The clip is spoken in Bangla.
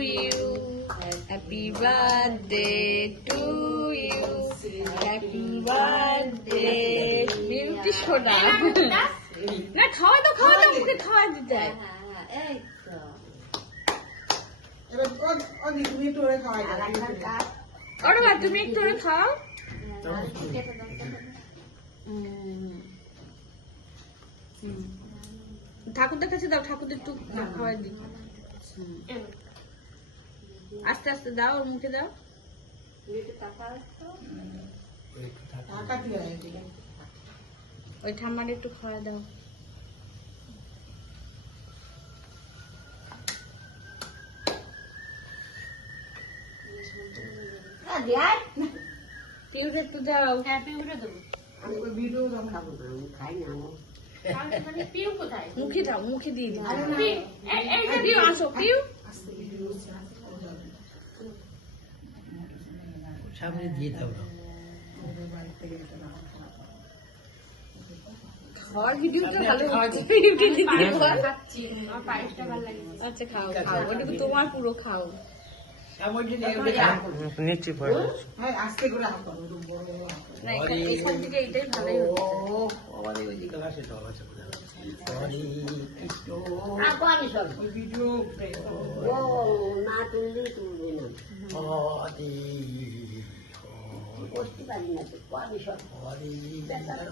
you. Happy birthday to you. Happy birthday, beauty সোনা। না খাওয়া দাও মুখে খাওয়া দিতে হয়। ওরে মা তুমি একটু করে খাও। ঠাকুরদের কাছে দাও, ঠাকুরদের একটু খাওয়াই দিই। আস্তে আস্তে দাও, ওর মুখে দাও। ওই ঠাম্মার একটু খাওয়া দাও। পিউরে একটু দাও। হ্যাঁ পিউরে দেবো। আমি ওই ভিডিও খাবো না, আমি খাই না। পিউ কোথায়? মুখে দাও, মুখে দিয়ে দিও। এইটা দিও, আসো পিউ। সামনে দিয়ে দাও। খাওয়ার ভিডিও তো ভালো হচ্ছে। ইউটিউবে দিয়ে দাও। খাচ্ছি, আমার পায়েসটা ভালো লাগে। আচ্ছা খাও খাও, ওটা তোমার পুরো খাও। নিচে পড়ে আস্তে করে হাত করো। না এখান থেকে এইটাই ভালোই হচ্ছে। করতে পারি না তো